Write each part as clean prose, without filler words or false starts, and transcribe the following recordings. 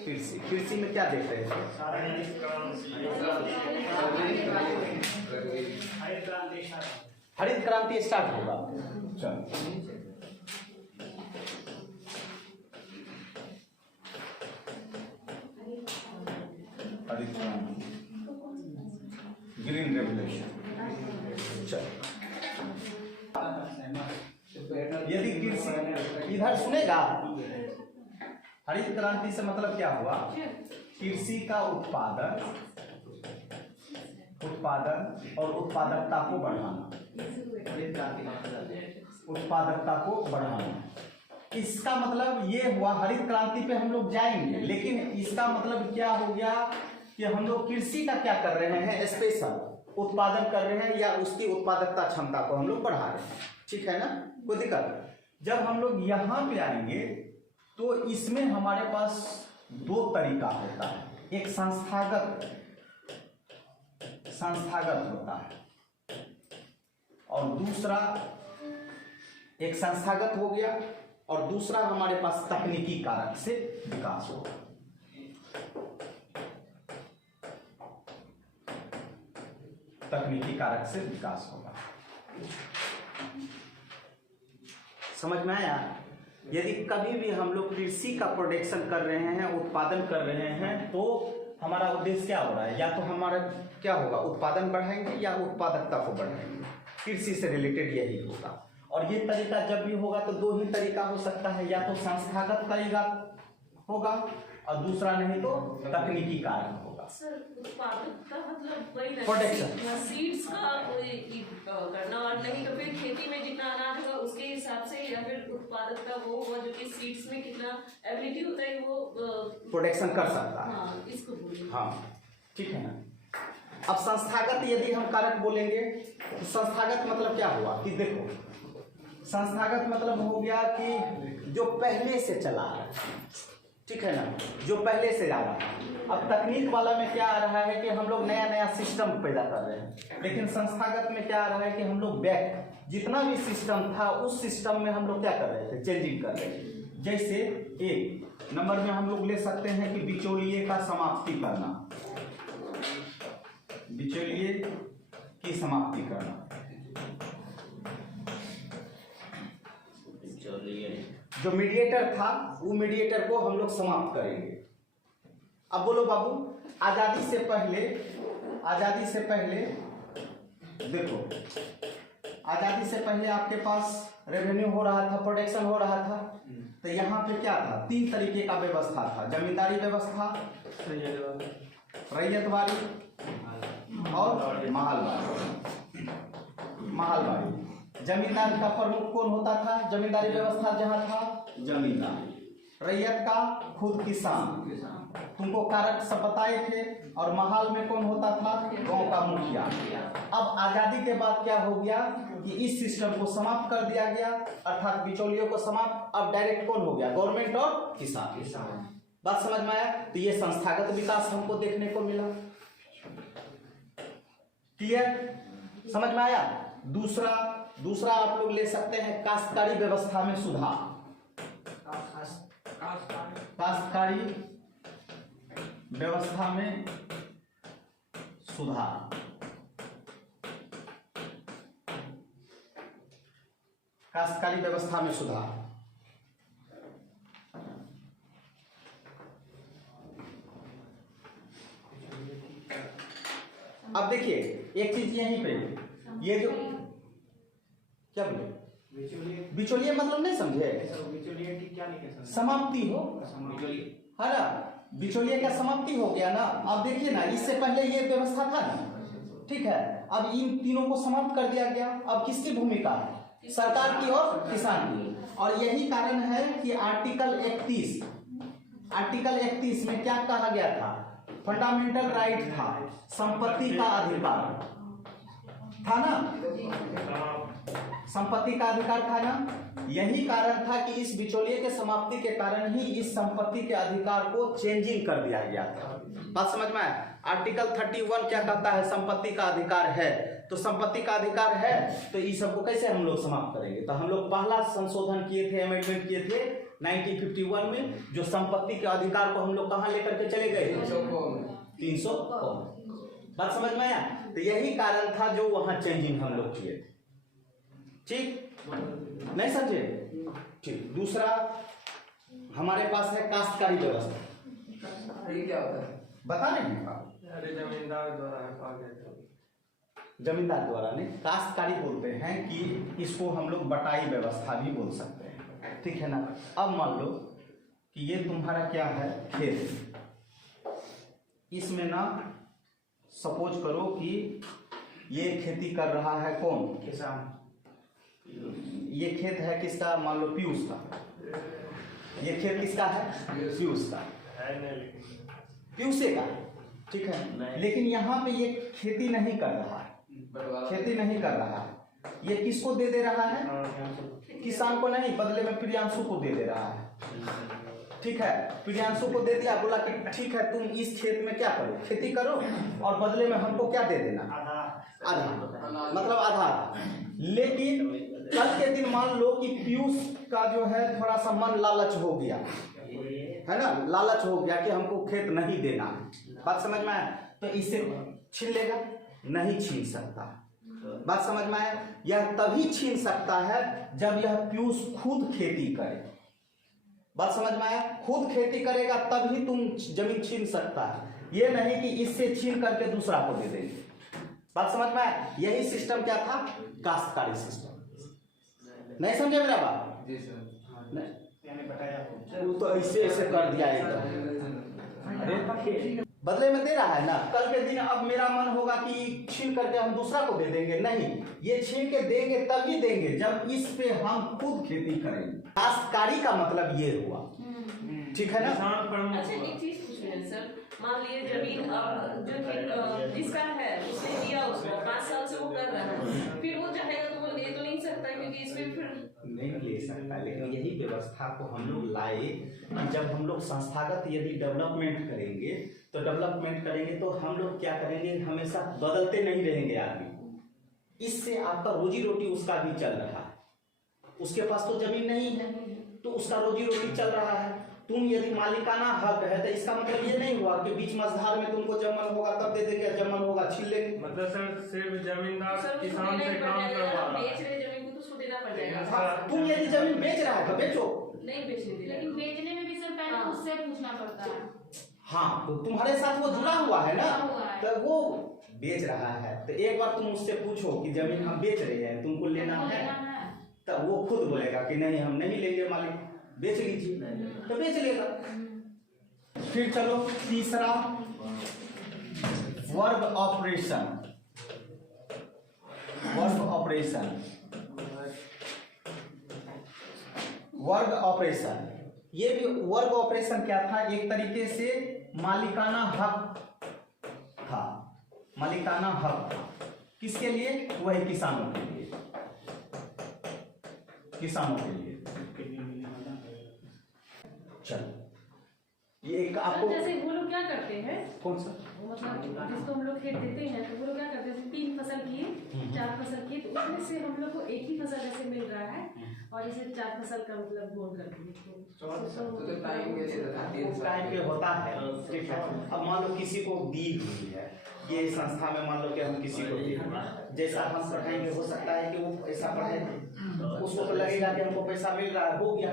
कृषि में क्या देख रहे हैं? हरित क्रांति स्टार्ट होगा। हरित क्रांति, ग्रीन रेवोल्यूशन। यदि कृषि इधर सुनेगा, हरित क्रांति से मतलब क्या हुआ? कृषि का उत्पादन और उत्पादकता को बढ़ाना, उत्पादकता को बढ़ाना। इसका मतलब ये हुआ, हरित क्रांति पे हम लोग जाएंगे, लेकिन इसका मतलब क्या हो गया कि हम लोग कृषि का क्या कर रहे हैं? स्पेशल उत्पादन कर रहे हैं या उसकी उत्पादकता क्षमता को हम लोग बढ़ा रहे हैं। ठीक है ना, कोई दिक्कत? जब हम लोग यहाँ पे आएंगे तो इसमें हमारे पास दो तरीका होता है। एक संस्थागत होता है और दूसरा, एक संस्थागत हो गया और दूसरा हमारे पास तकनीकी कारक से विकास होगा। तकनीकी कारक से विकास होगा। समझ में आया? यदि कभी भी हम लोग कृषि का प्रोडक्शन कर रहे हैं, उत्पादन कर रहे हैं, तो हमारा उद्देश्य क्या हो रहा है? या तो हमारा क्या होगा? उत्पादन बढ़ाएंगे या उत्पादकता को बढ़ाएंगे। कृषि से रिलेटेड यही होगा। और ये तरीका जब भी होगा तो दो ही तरीका हो सकता है, या तो संस्थागत तरीका होगा और दूसरा नहीं तो तकनीकी कारक होगा। सर, उत्पादकता मतलब वही प्रोडक्शन, सीड्स का कोई करना, और नहीं तो फिर खेती में जितना अनाज होगा उसके हिसाब से, या फिर उत्पादकता वो होगा जो कि सीड्स में कितना एबिलिटी होता है वो प्रोडक्शन कर सकता है। हाँ, इसको बोलिए। हाँ, ठीक है ना। अब संस्थागत यदि हम कारक बोलेंगे तो संस्थागत मतलब क्या हुआ कि देखो, संस्थागत मतलब हो गया कि जो पहले से चला आ रहा है। ठीक है ना, जो पहले से आ रहा है। अब तकनीक वाला में क्या आ रहा है कि हम लोग नया नया सिस्टम पैदा कर रहे हैं, लेकिन संस्थागत में क्या आ रहा है कि हम लोग बैक जितना भी सिस्टम था उस सिस्टम में हम लोग क्या कर रहे थे? चेंजिंग कर रहे थे। जैसे एक नंबर में हम लोग ले सकते हैं कि बिचौलिए का समाप्ति करना, बिचौलिए की समाप्ति करना। जो मीडिएटर था वो मीडिएटर को हम लोग समाप्त करेंगे। अब बोलो बाबू, आजादी से पहले देखो, आजादी से पहले आपके पास रेवेन्यू हो रहा था, प्रोडक्शन हो रहा था, तो यहाँ पे क्या था? तीन तरीके का व्यवस्था था। जमींदारी व्यवस्था, रैयतवाड़ी और महलवाड़ी। जमींदार का प्रमुख कौन होता था? जमींदारी व्यवस्था जहां था जमींदार। रैयत का खुद किसान, तुमको कारक सब बताए थे। और महल में कौन होता था? गांव का मुखिया। अब आजादी के बाद क्या हो गया कि इस सिस्टम को समाप्त कर दिया गया, अर्थात बिचौलियों को समाप्त। अब डायरेक्ट कौन हो गया? गवर्नमेंट और किसान। बात समझ में आया? तो ये संस्थागत विकास हमको देखने को मिला। क्लियर? समझ में आया? दूसरा आप लोग ले सकते हैं काश्तकारी व्यवस्था में सुधार। काश्तकारी व्यवस्था में सुधार, काश्तकारी व्यवस्था में सुधार। अब देखिए एक चीज यहीं पे, ये जो क्या बोले बिचौलिए मतलब नहीं समझे? बिचौलिए की क्या नहीं, समाप्ति हो, है ना? बिचौलिए का समाप्ति हो गया ना। अब देखिए ना, इससे पहले ये व्यवस्था था ना, ठीक है। अब इन तीनों को समाप्त कर दिया गया। अब किसकी भूमिका है? सरकार की और किसान की। और यही कारण है कि आर्टिकल 31 में क्या कहा गया था? फंडामेंटल राइट था, संपत्ति का अधिकार था ना, संपत्ति का अधिकार था ना। यही कारण था कि इस बिचौलिए के समाप्ति के कारण ही इस संपत्ति के अधिकार को चेंजिंग कर दिया गया था। बात समझ में आया? आर्टिकल 31 क्या कहता है? संपत्ति का अधिकार है। तो संपत्ति का अधिकार है तो इस सबको कैसे हम लोग समाप्त करेंगे? तो हम लोग पहला संशोधन किए थे, अमेंडमेंट किए थे 1951 में जो संपत्ति के अधिकार को हम लोग कहाँ लेकर के चले गए 300 बात समझ में आया। तो यही कारण था जो वहां चेंजिंग हम लोग किए थे। ठीक नहीं समझे। ठीक, दूसरा हमारे पास है काश्तकारी व्यवस्था। ये क्या होता है? बता रहे हैं आप? अरे जमींदार द्वारा है कहा गया था। जमींदार द्वारा नहीं, काश्तकारी बोलते हैं कि इसको हम लोग बटाई व्यवस्था भी बोल सकते हैं। ठीक है ना। अब मान लो कि ये तुम्हारा क्या है खेत, इसमें ना सपोज करो कि ये खेती कर रहा है कौन, किसान। ये खेत है किसका, मान लो पीयूष का। ये खेत किसका है, पीयूष का, पीयूषे का। ठीक है, लेकिन यहाँ पे ये खेती नहीं कर रहा है, खेती नहीं कर रहा है। ये किसको दे रहा है, किसान को नहीं, बदले में प्रियांशु को दे रहा है। ठीक है, प्रियांशु को दे दिया, बोला कि ठीक है तुम इस खेत में क्या करो, खेती करो और बदले में हमको क्या दे देना, आधा, मतलब आधा। लेकिन कल के दिन मान लो कि पीयूष का जो है थोड़ा सा मन लालच हो गया है ना, लालच हो गया कि हमको खेत नहीं देना है। बात समझ में आया। तो इससे छीन लेगा, नहीं छीन सकता। बात समझ में आया। यह तभी छीन सकता है जब यह पीयूष खुद खेती करे। बात समझ में आया। खुद खेती करेगा तभी तुम जमीन छीन सकता है, ये नहीं कि इससे छीन करके दूसरा को दे देंगे। बात समझ में आया। यही सिस्टम क्या था, काश्तकारी सिस्टम। नहीं समझे मेरा बात? जी सर। मैंने बताया वो तो ऐसे ऐसे कर दिया एकदम। अरे बदले में दे रहा है ना, कल के दिन अब मेरा मन होगा कि छीन करके हम दूसरा को दे देंगे, नहीं, ये छीन के देंगे तभी देंगे जब इस पे हम खुद खेती करेंगे। काश्तकारी का मतलब ये हुआ। ठीक है ना। अच्छा एक चीज पूछ रहे हैं सर, मान लिए जमीन अब जो जिसका है उसने दिया, उसको 5 साल से वो कर रहा है, फिर वो चाहेगा तो वो ले तो नहीं सकता क्योंकि इसमें फिर नहीं ले सकता। लेकिन यही व्यवस्था को हम लोग लाए कि जब हम लोग संस्थागत यदि डेवलपमेंट करेंगे तो हम लोग क्या करेंगे, हमेशा बदलते नहीं रहेंगे आदमी। इससे आपका रोजी रोटी उसका भी चल रहा है। उसके पास तो जमीन नहीं है तो उसका रोजी रोटी चल रहा है। तुम यदि मालिकाना हक है तो इसका मतलब ये नहीं हुआ कि बीच मझधार में तुमको जब मन होगा तब दे देंगे, जब मन होगा छीन लेंगे। मतलब सर सिर्फ जमींदार सर किसान से काम करवा रहा है। बेच रहे जमीन को तो उसको देना पड़ जाएगा। हाँ, तुम यदि जमीन बेच रहा है तो बेचो, नहीं बेचने दे, लेकिन बेचने में भी सर पहले उससे पूछना पड़ता है। हाँ तो तुम्हारे साथ वो जुड़ा हुआ है ना, जुड़ा हुआ है। तो वो बेच रहा है तो एक बार तुम उससे पूछो कि जमीन हम बेच रहे हैं, तुमको लेना है, तो वो खुद बोलेगा कि नहीं हम नहीं लेंगे मालिक, बेच लीजिए, तो बेच लेगा। फिर चलो तीसरा, वर्ग ऑपरेशन। वर्ग ऑपरेशन, वर्ग ऑपरेशन, ये भी वर्ग ऑपरेशन क्या था, एक तरीके से मालिकाना हक था। मालिकाना हक था किसके लिए, वही किसानों के लिए, किसानों के लिए। चलो ये एक आपको जैसे वो लोग क्या करते हैं, कौन सा, मतलब जिसको हम लोग खेत देते हैं तो वो लोग क्या करते हैं, 3 फसल किए, 4 फसल किए, तो उसमें से हम लोग को एक ही फसल जैसे मिल रहा है और इसे 4 फसल का मतलब गोल कर दिए। तो टाइम के लिए रहता है, 3 साल। टाइम पे होता है। ठीक है, अब मान लो किसी को दी हुई है, ये संस्था में मान लो कि हम किसी को दी, जैसा हम पढ़ाएंगे हो सकता है कि वो ऐसा पढ़े, उसको तो लगेगा कि हमको पैसा मिल रहा है, हो गया।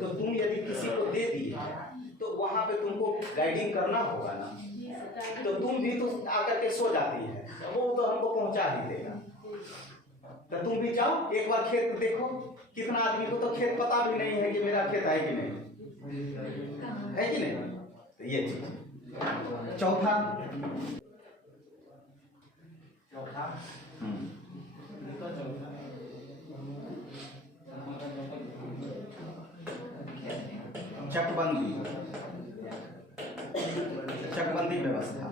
तो तुम यदि किसी को दे दिए तो वहां पे तुमको गाइडिंग करना होगा ना, तो तुम भी तो आकर के सो जाती है, वो तो हमको पहुंचा ही देगा। तो तुम भी जाओ एक बार खेत देखो, कितना आदमी को तो खेत पता भी नहीं है कि मेरा खेत है कि नहीं, है कि नहीं। तो ये चीज। चौथा, चकबंदी, चकबंदी व्यवस्था,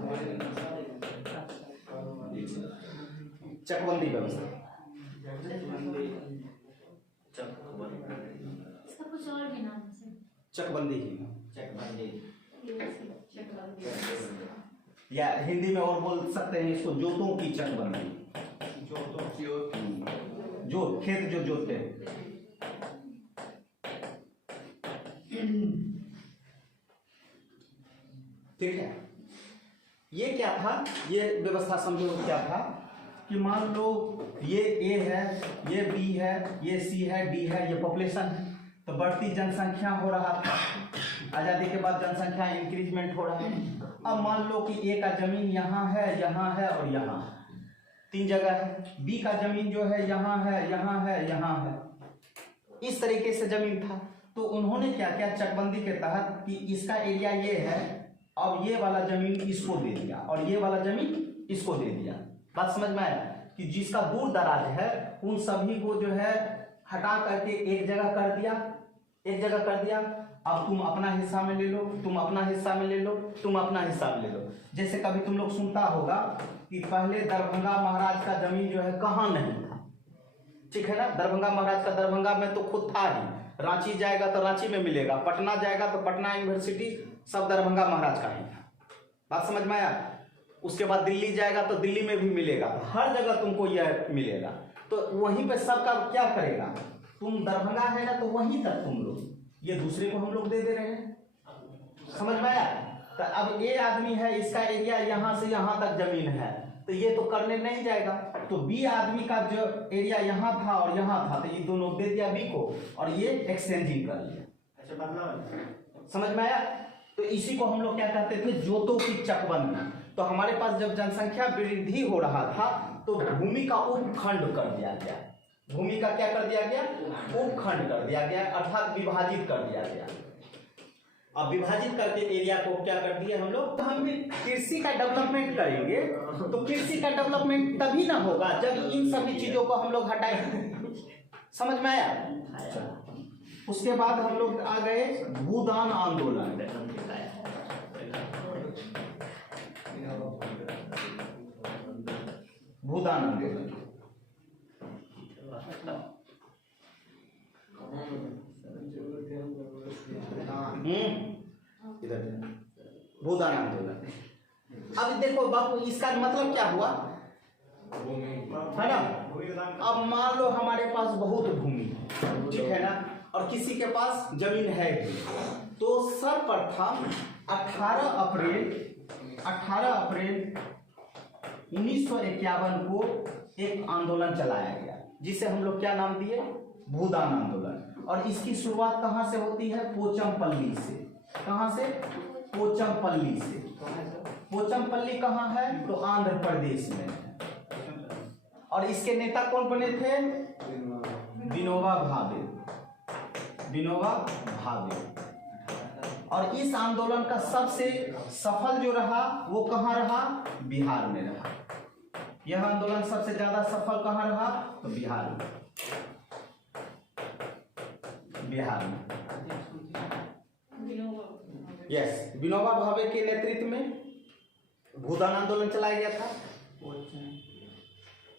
चकबंदी व्यवस्था। इसका कुछ और भी नाम है, चकबंदी ही, चकबंदी। या हिंदी में और बोल सकते हैं इसको जोतों की चकबंदी। जो खेत जो जोतते हैं, ठीक है, ये क्या था, ये व्यवस्था समझो क्या था कि मान लो ये ए है, ये बी है, ये सी है, डी है, ये पॉपुलेशन है। तो बढ़ती जनसंख्या हो रहा था, आज़ादी के बाद जनसंख्या इंक्रीजमेंट हो रहा है। अब मान लो कि ए का जमीन यहाँ है, यहाँ है और यहाँ है, 3 जगह है। बी का जमीन जो है यहाँ है, यहाँ है, यहाँ है, इस तरीके से जमीन था। तो उन्होंने क्या किया चकबंदी के तहत कि इसका एरिया ये है, अब ये वाला जमीन इसको दे दिया और ये वाला जमीन इसको दे दिया। बात समझ में आया कि जिसका दूर दराज है उन सभी को जो है हटा करके एक जगह कर दिया, एक जगह कर दिया। अब तुम अपना हिस्सा में ले लो, तुम अपना हिस्सा में ले लो, तुम अपना हिस्सा में ले लो। जैसे कभी तुम लोग सुनता होगा कि पहले दरभंगा महाराज का जमीन जो है कहाँ नहीं था, ठीक है ना। दरभंगा महाराज का दरभंगा में तो खुद था ही, रांची जाएगा तो रांची में मिलेगा, पटना जाएगा तो पटना यूनिवर्सिटी सब दरभंगा महाराज का ही था। बात समझ में आया। उसके बाद दिल्ली जाएगा तो दिल्ली में भी मिलेगा, तो हर जगह तुमको यह मिलेगा। तो वहीं पे सबका क्या करेगा, तुम दरभंगा है ना तो वहीं तक तुम लोग, ये दूसरे को हम लोग दे रहे हैं। समझ में आया। तो अब ये आदमी है, इसका एरिया यहाँ से यहाँ तक जमीन है, तो ये तो करने नहीं जाएगा। तो बी आदमी का जो एरिया यहाँ था और यहाँ था, तो ये दोनों दे दिया बी को और ये एक्सचेंजिंग कर लिया। अच्छा मतलब समझ में आया। तो इसी को हम लोग क्या कहते थे, जोतों की चकबंदी। तो हमारे पास जब जनसंख्या वृद्धि हो रहा था तो भूमि का उपखंड कर दिया गया। भूमि का क्या कर दिया गया, उपखंड कर दिया गया, अर्थात विभाजित कर दिया गया। अब विभाजित करके एरिया को क्या कर दिया हम लोग, तो हम भी कृषि का डेवलपमेंट करेंगे। तो कृषि का डेवलपमेंट तभी ना होगा जब इन सभी चीजों को हम लोग हटाएंगे। समझ में आया। उसके बाद हम लोग आ गए भूदान आंदोलन। भूदान आंदोलन इधर भूदान आंदोलन। अब देखो बाबू, इसका मतलब क्या हुआ है ना। अब मान लो हमारे पास बहुत भूमि है, ठीक है ना, और किसी के पास जमीन है भी, तो सर्वप्रथम 18 अप्रैल 1951 को एक आंदोलन चलाया गया, जिसे हम लोग क्या नाम दिए, भूदान आंदोलन। और इसकी शुरुआत कहाँ से होती है, पोचमपल्ली से। कहाँ से, पोचमपल्ली से। पोचमपल्ली कहाँ है, तो आंध्र प्रदेश में है। और इसके नेता कौन बने थे, विनोबा भावे, विनोबा भावे। और इस आंदोलन का सबसे सफल जो रहा वो कहाँ रहा, बिहार में रहा। यह आंदोलन सबसे ज्यादा सफल कहाँ रहा, तो बिहार में, बिहार में। यस, विनोबा भावे के नेतृत्व में भूदान आंदोलन चलाया गया था।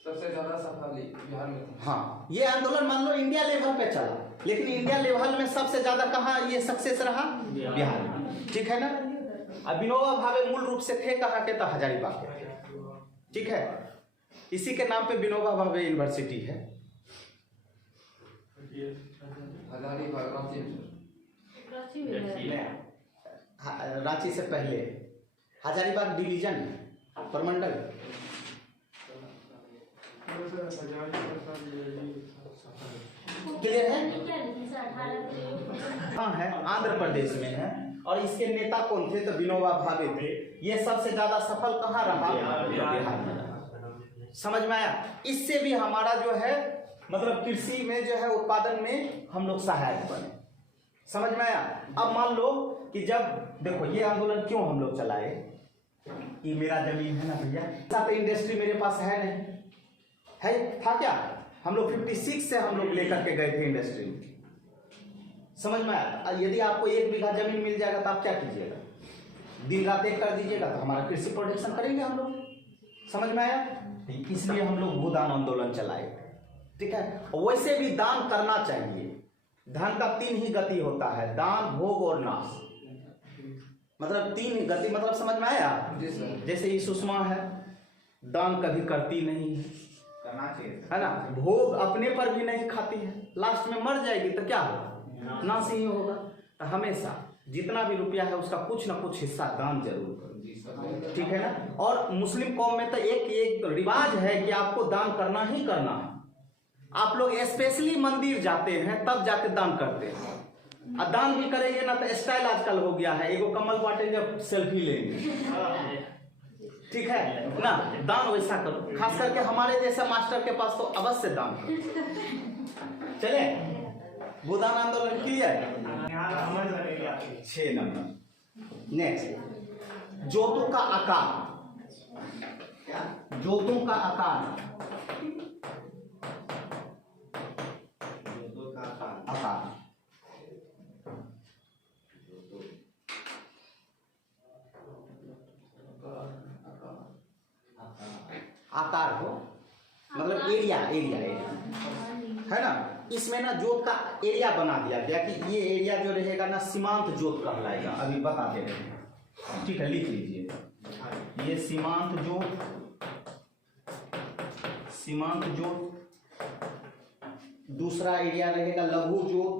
सबसे ज्यादा सफल बिहार में था। हाँ, ये आंदोलन मान लो इंडिया लेवल पे चला, लेकिन इंडिया लेवल में सबसे ज्यादा कहाँ ये सक्सेस रहा, बिहार में, ठीक है ना। अब विनोबा भावे मूल रूप से थे कहाँ के, तो हजारीबाग के थे, ठीक है। इसी के नाम पे विनोबा भावे यूनिवर्सिटी है। हजारीबाग रांची में है। रांची से पहले हजारीबाग डिवीजन प्रमंडल। क्लियर है। हाँ है, आंध्र प्रदेश में है। और इसके नेता कौन थे, तो विनोबा भावे थे। ये सबसे ज्यादा सफल कहाँ रहा, बिहार में रहा। समझ में आया। इससे भी हमारा जो है मतलब कृषि में जो है उत्पादन में हम लोग सहायक बने। समझ में आया। अब मान लो कि जब देखो ये आंदोलन क्यों हम लोग चलाए, कि मेरा जमीन है ना भैया, तो इंडस्ट्री मेरे पास है नहीं है, था क्या, हम लोग 56 से हम लोग लेकर के गए थे इंडस्ट्री। समझ में आया। यदि आपको 1 बीघा जमीन मिल जाएगा तो आप क्या कीजिएगा, दिन रात एक कर दीजिएगा, तो हमारा कृषि प्रोडक्शन करेंगे हम लोग। समझ में आया। इसलिए हम लोग भूदान आंदोलन चलाए, ठीक है। वैसे भी दान करना चाहिए। धन का 3 ही गति होता है, दान, भोग और नाश। मतलब 3 गति, मतलब समझ में आया। जैसे ये सुषमा है, दान कभी करती नहीं है, करना चाहिए, है ना। भोग अपने पर भी नहीं खाती है, लास्ट में मर जाएगी तो क्या होगा, नाश ही होगा। तो हमेशा जितना भी रुपया है उसका कुछ ना कुछ हिस्सा दान जरूर करो, ठीक है ना। और मुस्लिम कौम में तो एक रिवाज है कि आपको दान करना ही करना है। आप लोग स्पेशली मंदिर जाते हैं तब जाके दान करते हैं, और दान भी करेंगे ना तो स्टाइल आजकल हो गया है, एगो कमल बांटेंगे सेल्फी लेंगे, ठीक है ना। दान वैसा करो, खास करके हमारे जैसे मास्टर के पास तो अवश्य दान करो। चले भूदान आंदोलन क्लियर। 6 नंबर नेक्स्ट, जोतों का आकार। जोतों का आकार, आकार आकार हो मतलब एरिया है ना। इसमें ना जोत का एरिया बना दिया गया कि ये एरिया जो रहेगा ना सीमांत जोत कहलाएगा। अभी बताते हैं, ठीक है, लिख लीजिए। ये सीमांत जोत। दूसरा एरिया रहेगा लघु जोत।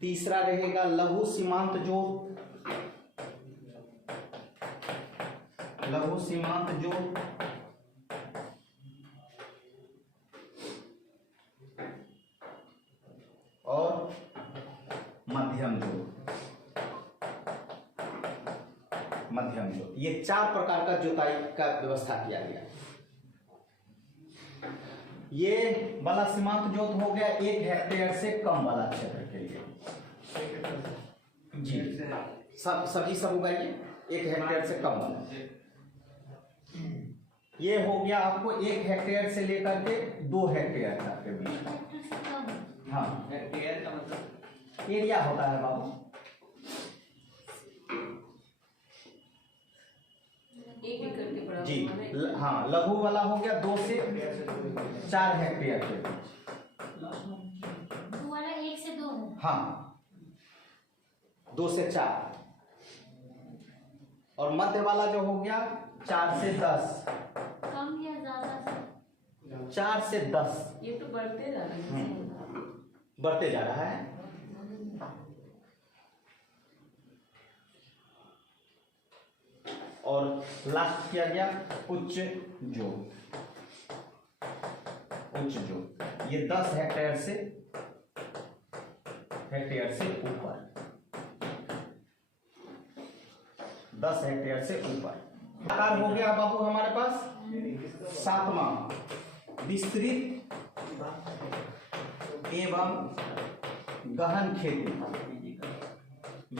तीसरा रहेगा लघु सीमांत जोत। और मध्यम जोत। ये 4 प्रकार का जोताई का व्यवस्था किया गया। ये वाला सीमांत जोत हो गया 1 हेक्टेयर से कम वाला क्षेत्र के लिए जी। सब उगाइए 1 हेक्टेयर से कम वाला। ये हो गया आपको 1 हेक्टेयर से लेकर के 2 हेक्टेयर तक के बीच। हाँ, हेक्टेयर का मतलब एरिया होता है बाबू। जी हाँ, लघु वाला हो गया 2 से 4 हेक्टेयर के बीच। वाला 1 से 2। हाँ, 2 से 4। और मध्य वाला जो हो गया 4 से 10। कम या ज्यादा? 4 से 10। ये तो बढ़ते जा रहे हैं। बढ़ते जा रहा है। और लास्ट किया गया उच्च जोत। ये 10 हेक्टेयर से ऊपर। 10 हेक्टेयर से ऊपर। आकार हो गया बाबू हमारे पास 7वां, विस्तृत एवं गहन खेती।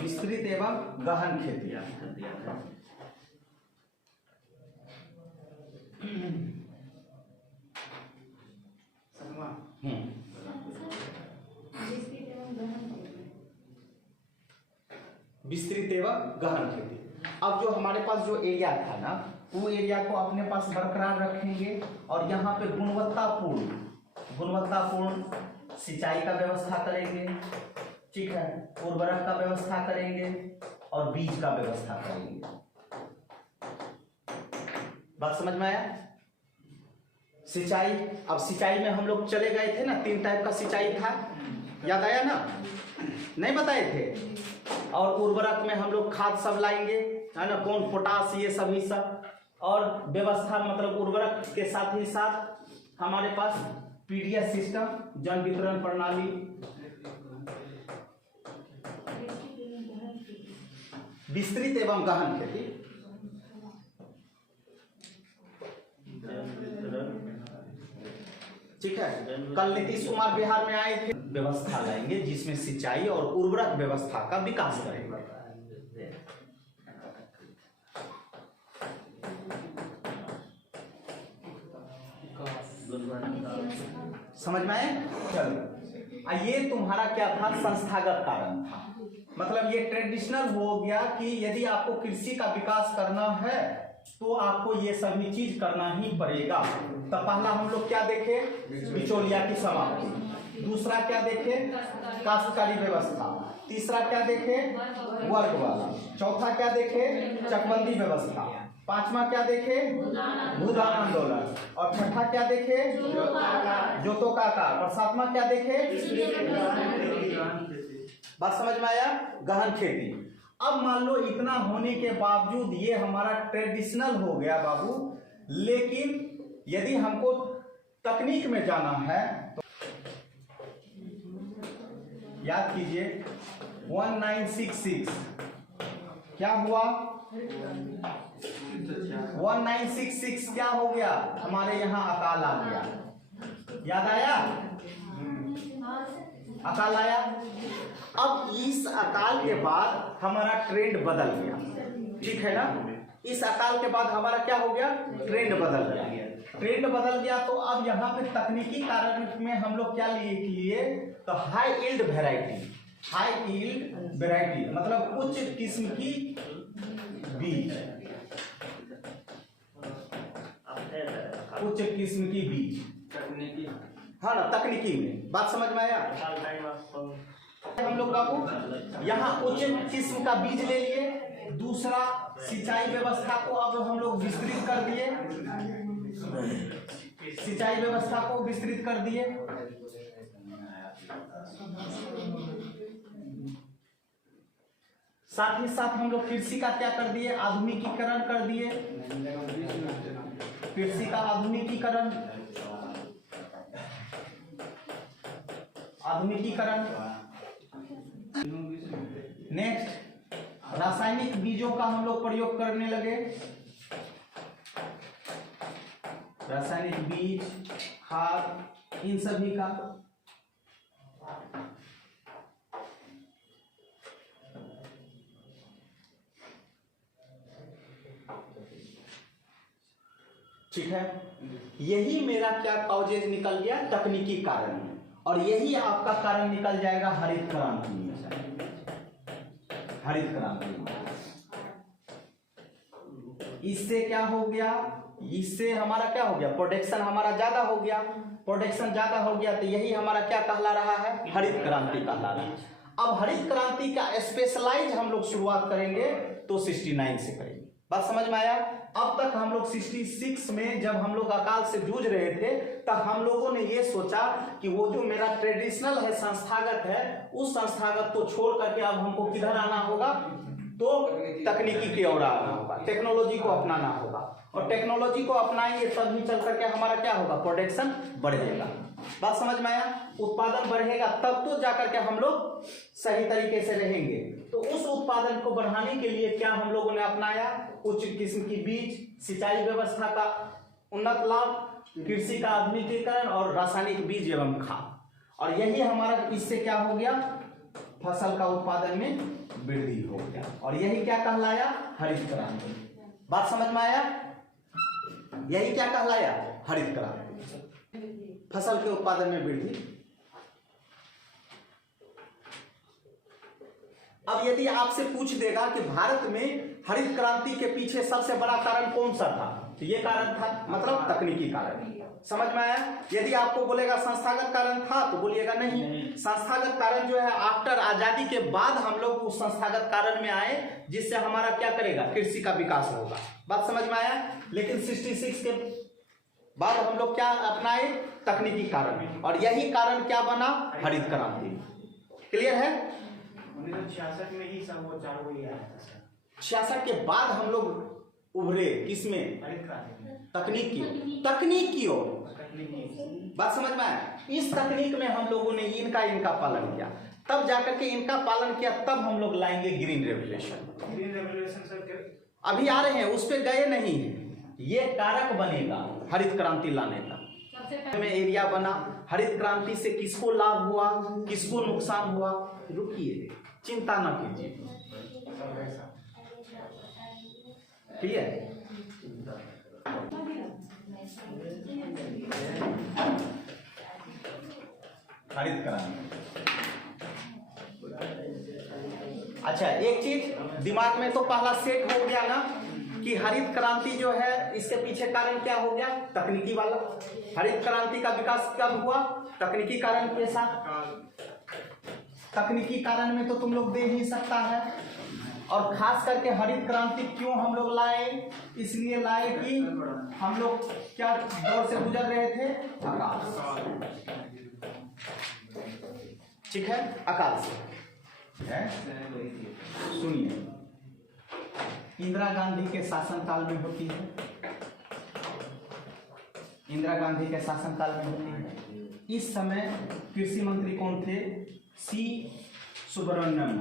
विस्तृत एवं गहन खेती। विस्तृत एवं गहन खेती। अब जो हमारे पास जो एरिया था ना, वो एरिया को अपने पास बरकरार रखेंगे और यहाँ पे गुणवत्तापूर्ण सिंचाई का व्यवस्था करेंगे, ठीक है, उर्वरक का व्यवस्था करेंगे और बीज का व्यवस्था करेंगे। बात समझ में आया? सिंचाई, अब सिंचाई में हम लोग चले गए थे ना, 3 टाइप का सिंचाई था, याद आया ना? नहीं बताए थे? और उर्वरक में हम लोग खाद सब लाएंगे, है ना, कौन पोटास, ये सभी सब। और व्यवस्था मतलब उर्वरक के साथ ही साथ हमारे पास पीडीएस सिस्टम, जन वितरण प्रणाली, विस्तृत एवं गहन खेती। ठीक है, कल नीतीश कुमार बिहार में आए थे, व्यवस्था लाएंगे जिसमें सिंचाई और उर्वरक व्यवस्था का विकास करेंगे। समझ में आए? चलो, ये तुम्हारा क्या था? संस्थागत कारण था। मतलब ये ट्रेडिशनल हो गया कि यदि आपको कृषि का विकास करना है तो आपको ये सभी चीज करना ही पड़ेगा। तो पहला हम लोग क्या देखे? बिचौलिया की समाप्ति। दूसरा क्या देखे? काश्तकारी व्यवस्था। तीसरा क्या देखे? वर्ग वाला। चौथा क्या देखे? चकबंदी व्यवस्था। पांचवा क्या देखे? भूदान आंदोलन। और छठा क्या देखे? जोतों का आकार। और सातवां क्या देखे? बात समझ में आया? गहन खेती। अब मान लो इतना होने के बावजूद ये हमारा ट्रेडिशनल हो गया बाबू, लेकिन यदि हमको तकनीक में जाना है तो याद कीजिए 1966 क्या हुआ? 1966 क्या हो गया? हमारे यहाँ अकाल आ गया। याद आया? अकाल आया। अब इस अकाल के बाद हमारा ट्रेंड बदल गया, ठीक है ना? इस अकाल के बाद हमारा क्या हो गया? ट्रेंड बदल गया। ट्रेंड बदल गया तो अब यहाँ पे तकनीकी कारण में हम लोग क्या लिए? तो high yield variety. High yield variety मतलब उच्च किस्म की बीज, उच्च किस्म की बीज। तकनीकी, हाँ ना, तकनीकी में बात समझ में आया? हम लोग बाबू यहाँ उच्च किस्म का बीज ले लिए। दूसरा, सिंचाई व्यवस्था को अब हम लोग विस्तृत कर दिए। सिंचाई व्यवस्था को विस्तृत कर दिए। साथ ही साथ हम लोग कृषि का क्या कर दिए? आधुनिकीकरण कर दिए। कृषि का आधुनिकीकरण, आधुनिकीकरण। नेक्स्ट, रासायनिक बीजों का हम लोग प्रयोग करने लगे। रासायनिक बीज, खाद, इन सभी का। ठीक है, यही मेरा क्या कॉजेज निकल गया? तकनीकी कारण में। और यही आपका कारण निकल जाएगा हरित क्रांति में। हरित क्रांति में इससे क्या हो गया? इससे हमारा क्या हो गया? प्रोडक्शन हमारा ज्यादा हो गया। प्रोडक्शन ज्यादा हो गया तो यही हमारा क्या कहला रहा है? हरित क्रांति कहला रहा है। अब हरित क्रांति का स्पेशलाइज हम लोग शुरुआत करेंगे तो 69 से करेंगे। बात समझ में आया? अब तक हम लोग 66 में जब हम लोग अकाल से जूझ रहे थे तब हम लोगों ने ये सोचा कि वो जो मेरा ट्रेडिशनल है, संस्थागत है, उस संस्थागत को छोड़ करके अब हमको किधर आना होगा? तो तकनीकी की ओर आना होगा, टेक्नोलॉजी को अपनाना होगा। और टेक्नोलॉजी को अपनाएंगे तभी चल करके हमारा क्या होगा? प्रोडक्शन बढ़ेगा। बात समझ में आया? उत्पादन बढ़ेगा तब तो जाकर के हम लोग सही तरीके से रहेंगे। तो उस उत्पादन को बढ़ाने के लिए क्या हम लोगों ने अपनाया? उच्च किस्म की बीज, सिंचाई व्यवस्था का उन्नत लाभ, कृषि का आधुनिकीकरण और रासायनिक बीज एवं खाद। और यही हमारा इससे क्या हो गया? फसल का उत्पादन में वृद्धि हो गया। और यही क्या कहलाया? हरित क्रांति। बात समझ में आया? यही क्या कहलाया? हरित क्रांति। फसल के उत्पादन में वृद्धि। अब यदि आपसे पूछ देगा कि भारत में हरित क्रांति के पीछे सबसे बड़ा कारण कौन सा था, तो ये कारण था, मतलब तकनीकी कारण। समझ में आया? यदि आपको बोलेगा संस्थागत कारण था तो बोलिएगा नहीं। संस्थागत कारण जो है आफ्टर आजादी के बाद हम लोग उस संस्थागत कारण में आए जिससे हमारा क्या करेगा? कृषि का विकास होगा। बात समझ में आया? लेकिन 66 के बाद हम लोग क्या अपनाए? तकनीकी कारण। और यही कारण क्या बना? हरित क्रांति। क्लियर है? 1966 में ही सब वो चालू हुई है। 66 के बाद हम लोग उभरे किसमें? तकनीक की ओर। बात समझ में आया? इस तकनीक में हम लोगों ने इनका पालन किया, तब जाकर के इनका पालन किया, तब हम लोग लाएंगे green revolution. Green revolution sir अभी आ रहे हैं, उस पर गए नहीं है। ये कारक बनेगा हरित क्रांति लाने का। में एरिया बना, हरित क्रांति से किसको लाभ हुआ, किसको नुकसान हुआ? रुकिए, चिंता न कीजिए। क्लियर? हरित क्रांति। अच्छा, एक चीज दिमाग में तो पहला सेट हो गया ना कि हरित क्रांति जो है इसके पीछे कारण क्या हो गया? तकनीकी वाला। हरित क्रांति का विकास कब हुआ? तकनीकी कारण के साथ। तकनीकी कारण में तो तुम लोग दे ही सकता है। और खास करके हरित क्रांति क्यों हम लोग लाए? इसलिए लाए कि हम लोग क्या दौर से गुजर रहे थे? अकाल। ठीक है, अकाल से है। सुनिए, इंदिरा गांधी के शासनकाल में होती है, इंदिरा गांधी के शासनकाल में होती है। इस समय कृषि मंत्री कौन थे? सी सुब्रमण्यम।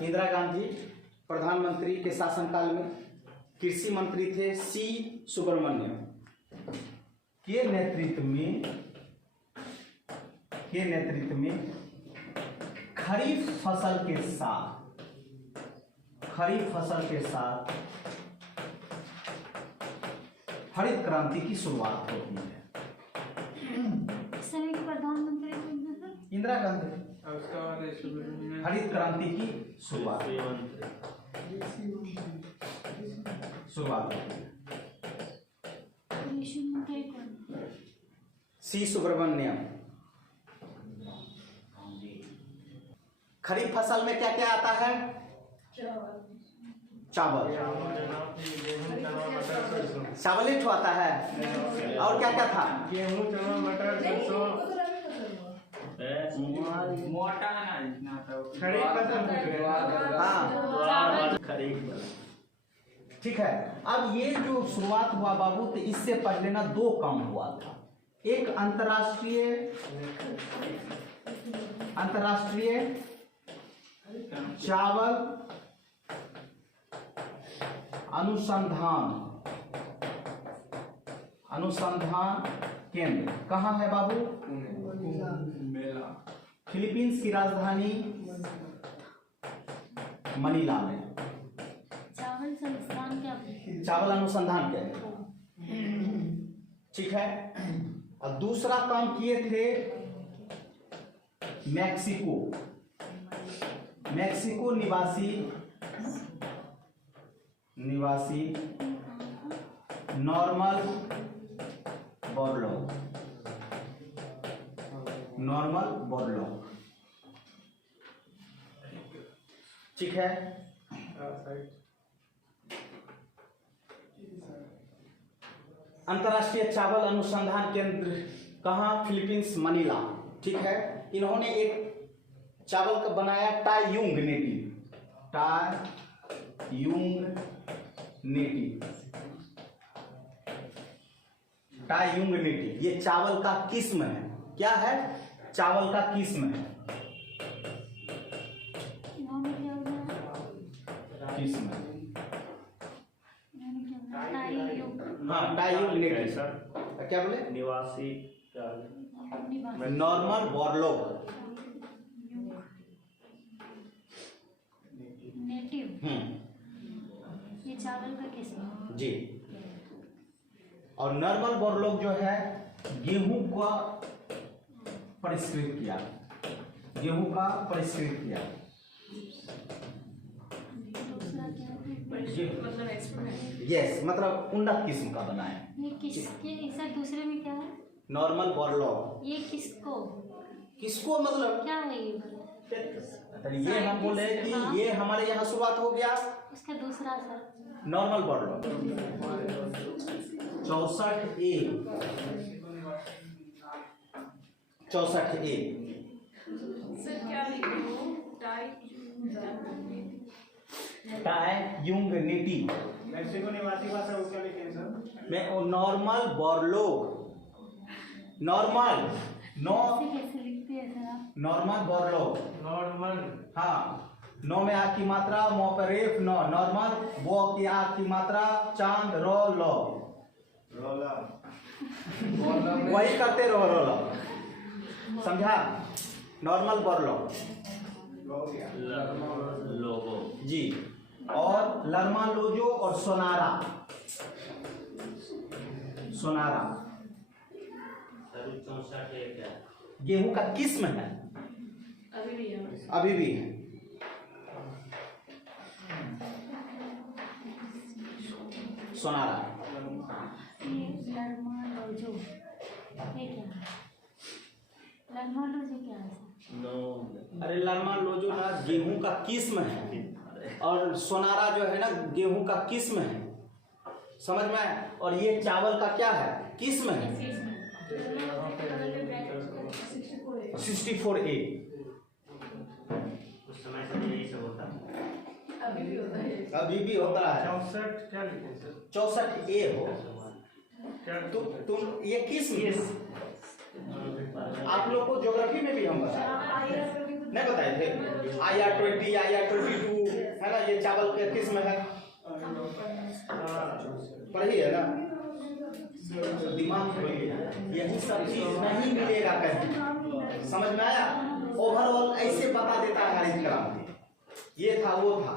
इंदिरा गांधी प्रधानमंत्री के शासनकाल में कृषि मंत्री थे सी सुब्रमण्यम के नेतृत्व में खरीफ फसल के साथ हरित क्रांति की शुरुआत होती है। समय के प्रधानमंत्री कौन थे सर? इंदिरा गांधी। हरित क्रांति की शुरुआत होती है। कृषि मंत्री कौन? सी सुब्रमण्यम। खरीफ फसल में क्या क्या आता है? चावल। चावल ही आता है। और क्या क्या था? गेहूं, चना, मटर, सरसों, मोटा ना खरीफ फसल। हाँ, ठीक है। अब ये जो शुरुआत हुआ बाबू, तो इससे पहले ना दो काम हुआ था। एक अंतर्राष्ट्रीय चावल अनुसंधान केंद्र कहाँ है बाबू? फिलीपींस की राजधानी मनीला में। चावल संस्थान क्या? चावल अनुसंधान केंद्र, ठीक है। और दूसरा काम किए थे मैक्सिको निवासी नॉर्मन बोरलॉग, ठीक है। अंतर्राष्ट्रीय चावल अनुसंधान केंद्र कहाँ? फिलीपींस मनीला, ठीक है। इन्होंने एक चावल का बनाया टाईयुंग नेटिव। ये चावल का किस्म है। क्या है? चावल का किस्म है। हाँ, टाईयुंग नेटिव सर। क्या बोले? निवासी नॉर्मन बोरलॉग नेटिव। ये चावल का किस्म जी। और नॉर्मन बोरलॉग जो है गेहूं का परिष्कृत किया। यस, मतलब उन्नत किस्म का बनाया। ये किसके दूसरे में क्या है? Norman Borlaug. ये किसको मतलब क्या है ये? ये हम बोले कि ये हमारे यहाँ शुरुआत हो गया। उसका दूसरा sir normal Borlaug 64A। Sir क्या लिखे हो? टाईयुंग नेटिव। मैक्सिको निवासी भाषा को क्या लिखे हैं सर? मैं नॉर्मल बोरलॉग कैसे लिखते हैं सर आप? Normal Borlaug. नॉर्मल। हाँ, नौ में आ की मात्रा, मो पर रेफ नौ। नॉर्मल वो की आ की मात्रा, चांद रो लो। वही करते रहो रोलो, समझा? नॉर्मल बोरलॉग लोगो जी। और लर्मा लोजो और सोनारा गेहूं का किस्म है, अभी भी है। सोनारा ये लर्मा लोजो ये क्या है? किस्म है और सोनारा जो है ना गेहूं का किस्म है, समझ में आया? और ये चावल का क्या है, किस्म है 64A। उस समय से यही सब होता है। अभी भी होता है 64 क्या लिखे सर? 64A हो क्या तुम ये किस्म आप लोग को ज्योग्राफी में भी हम बताए नहीं बताए थे, IR20 IR22 है ना, ये चावल के किस्म है, पढ़ी है ना, दिमाग खोलिए, यही सब चीज नहीं मिलेगा कहीं, समझ में आया? ओवरऑल ऐसे बता देता है हरित क्रांति, ये था वो था,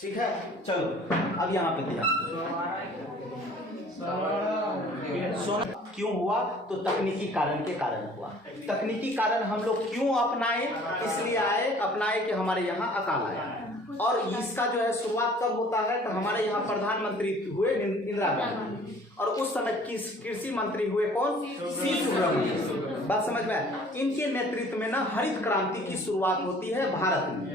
ठीक है। चलो अब यहाँ पे ध्यान, सोना क्यों हुआ? तो तकनीकी कारण के कारण हुआ। तकनीकी कारण हम लोग क्यों अपनाए? इसलिए अपनाए कि हमारे यहाँ अकाल आया। और इसका जो है शुरुआत कब होता है? तो हमारे यहाँ प्रधानमंत्री हुए इंदिरा गांधी, और उस समय कृषि मंत्री हुए कौन? सी सुब्रमण्यम। बात समझ में आया? इनके नेतृत्व में ना हरित क्रांति की शुरुआत होती है भारत में।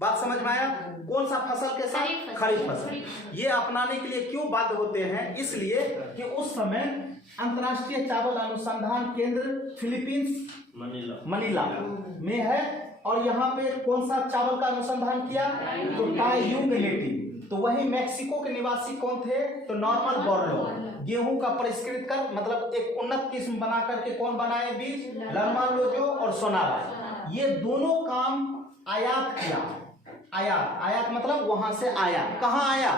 बात समझ में आया? कौन सा फसल के साथ? खरीफ फसल। ये अपनाने के लिए क्यों बाध्य होते हैं? इसलिए कि उस समय अंतर्राष्ट्रीय चावल अनुसंधान केंद्र फिलीपींस मनीला में है, और यहाँ पे कौन सा चावल का अनुसंधान किया? तो टाईयूंग लेटी। तो वही मैक्सिको के निवासी कौन थे? तो नॉर्मन बोरलॉग। गेहूं का परिष्कृत कर मतलब एक उन्नत किस्म बना करके कौन बनाए बीज? लर्मान लोजो और सोनारा। ये दोनों काम आयात किया। आयात मतलब वहां से आया। कहाँ आया?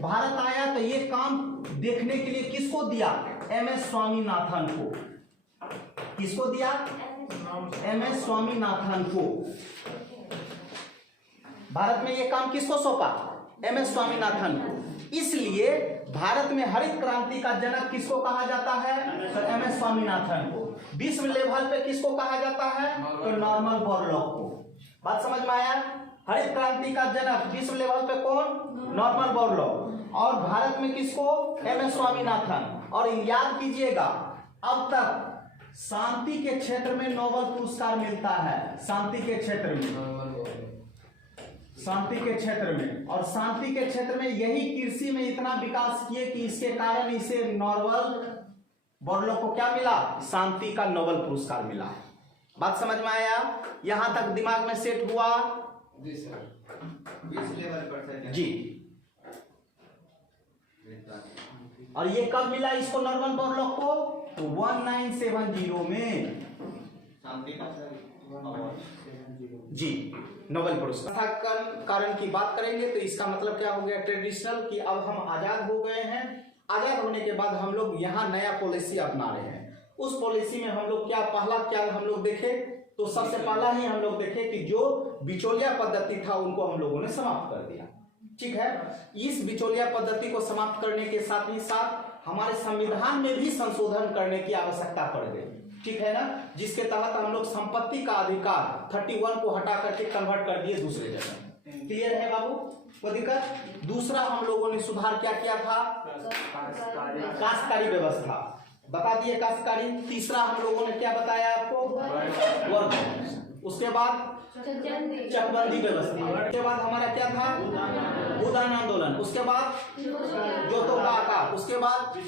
भारत आया। तो ये काम देखने के लिए किसको दिया? MS स्वामीनाथन को। किसको दिया? MS स्वामीनाथन को। भारत में ये काम किसको सौंपा? MS स्वामीनाथन को। इसलिए भारत में हरित क्रांति का जनक किसको कहा जाता है? तो MS स्वामीनाथन को। विश्व लेवल पे किसको कहा जाता है? तो नॉर्मन बोरलॉग को। बात समझ में आया? हरित क्रांति का जनक विश्व लेवल पे कौन? Norman Borlaug. और भारत में किसको? MS स्वामीनाथन। और याद कीजिएगा, अब तक शांति के क्षेत्र में नोबेल पुरस्कार मिलता है। शांति के क्षेत्र में, शांति के क्षेत्र में। और शांति के क्षेत्र में यही कृषि में इतना विकास किए कि इसके कारण इसे नोबेल बोरलॉग को क्या मिला? शांति का नोबेल पुरस्कार मिला। बात समझ में आया? यहां तक दिमाग में सेट हुआ? जी सर। 20 लेवल पर जी। और ये कब मिला इसको नॉर्मन बोरलॉग को? तो 1970 में शांति का जी नोबेल पुरस्कार। कारण की बात करेंगे तो इसका मतलब क्या हो गया? ट्रेडिशनल कि अब हम आजाद हो गए हैं। आजाद होने के बाद हम लोग यहाँ नया पॉलिसी अपना रहे हैं। उस पॉलिसी में हम लोग क्या हम लोग देखे? तो सबसे पहला ही हम लोग देखे कि जो बिचौलिया पद्धति था उनको हम लोगों ने समाप्त कर दिया। ठीक है। इस बिचौलिया पद्धति को समाप्त करने के साथ ही साथ हमारे संविधान में भी संशोधन करने की आवश्यकता पड़ गई। ठीक है ना, जिसके तहत हम लोग संपत्ति का अधिकार 31 को हटा करके कन्वर्ट कर दिए दूसरे जगह। क्लियर है बाबू? कोई दिक्कत? दूसरा हम लोगों ने सुधार क्या किया था? काश्तकारी व्यवस्था बता दिए, काश्तकारी। तीसरा हम लोगों ने क्या बताया आपको? वर्ग। उसके बाद चकबंदी व्यवस्था। उसके बाद हमारा क्या था? भूदान आंदोलन। उसके बाद जोतोबाका। उसके बाद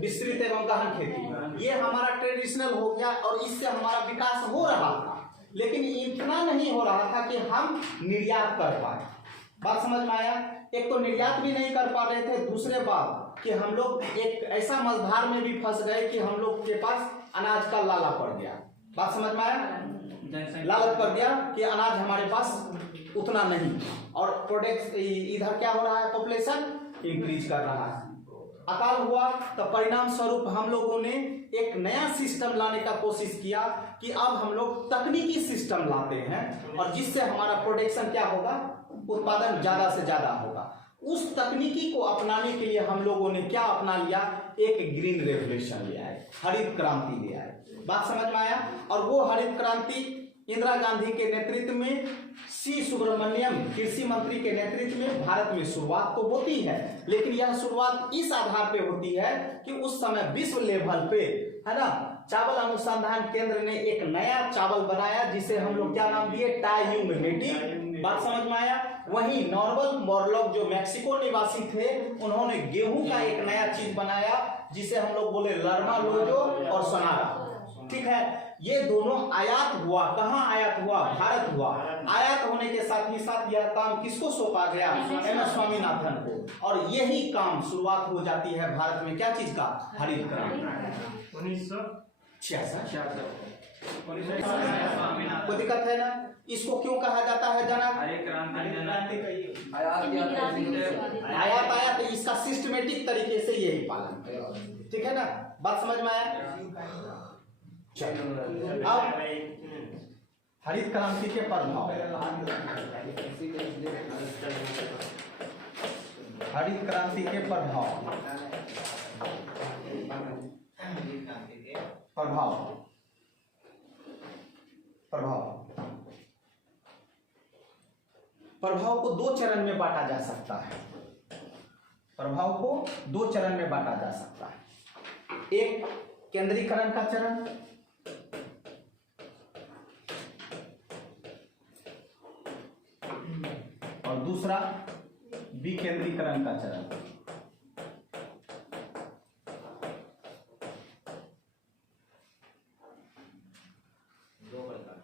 विस्तृत एवं गहन खेती। ये हमारा ट्रेडिशनल हो गया और इससे हमारा विकास हो रहा था, लेकिन इतना नहीं हो रहा था कि हम निर्यात कर पाए। बात समझ में आया? एक तो निर्यात भी नहीं कर पा रहे थे, दूसरे बात कि हम लोग एक ऐसा मझधार में भी फंस गए कि हम लोग के पास अनाज का लाला पड़ गया। बात समझ में आया? लालच पड़ गया कि अनाज हमारे पास उतना नहीं, और प्रोडक्ट इधर क्या हो रहा है? पॉपुलेशन इंक्रीज कर रहा है। अकाल हुआ तो परिणाम स्वरूप हम लोगों ने एक नया सिस्टम लाने का कोशिश किया कि अब हम लोग तकनीकी सिस्टम लाते हैं, और जिससे हमारा प्रोडक्शन क्या होगा? उत्पादन ज्यादा से ज्यादा होगा। उस तकनीकी को अपनाने के लिए हम लोगों ने क्या अपना लिया? एक ग्रीन रेवोल्यूशन ले आए, हरित क्रांति ले आए। बात समझ में आया? और वो हरित क्रांति इंदिरा गांधी के नेतृत्व में, सी सुब्रमण्यम कृषि मंत्री के नेतृत्व में भारत में शुरुआत तो होती है, लेकिन यह शुरुआत इस आधार पे होती है कि उस समय विश्व लेवल पे, है ना, चावल अनुसंधान केंद्र ने एक नया चावल बनाया जिसे हम लोग क्या नाम दिए, टायूमेटिक। बात समझ में आया। वहीं नॉर्मल मोरलॉग जो मैक्सिको निवासी थे, उन्होंने गेहूं का एक नया चीज बनाया जिसे हम लोग बोले लर्मा लोजो और सोनारा। ठीक है, ये दोनों आयात हुआ। कहाँ आयात हुआ? भारत हुआ। आयात होने के साथ ही साथ यह काम किसको सौंपा गया? एम.एस. स्वामीनाथन को। और यही काम शुरुआत हो जाती है भारत में क्या चीज का? हरित क्रांति 1966। कोई दिक्कत है ना? इसको क्यों कहा जाता है जनाब? आयात आया तो इसका सिस्टमेटिक तरीके से यही पालन। ठीक है ना? बात समझ में आया? अब हरित क्रांति के प्रभाव। हरित क्रांति के प्रभाव प्रभाव को दो चरण में बांटा जा सकता है। प्रभाव को दो चरण में बांटा जा सकता है। एक केंद्रीकरण का चरण, और दूसरा विकेंद्रीकरण का चरण। दो प्रकार।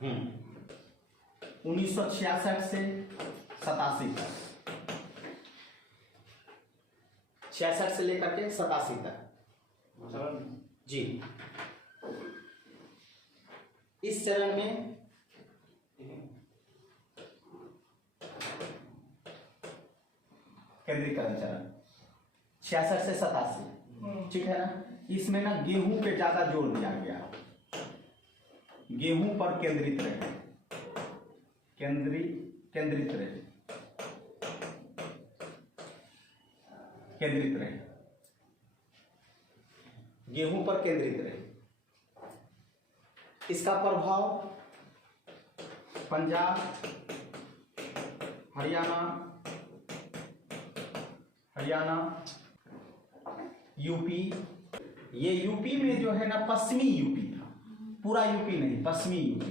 1966 से 87 तक, 66 से लेकर के 87 तक जी। इस चरण में केंद्रीकरण चरण 66 से 87, ठीक है ना? इसमें ना गेहूं पे ज्यादा जोर दिया गया। गेहूं पर केंद्रित रहे, केंद्रित रहे, गेहूं पर केंद्रित रहे। इसका प्रभाव पंजाब, हरियाणा, यूपी। ये यूपी में जो है ना पश्चिमी यूपी था, पूरा यूपी नहीं, पश्चिमी यूपी।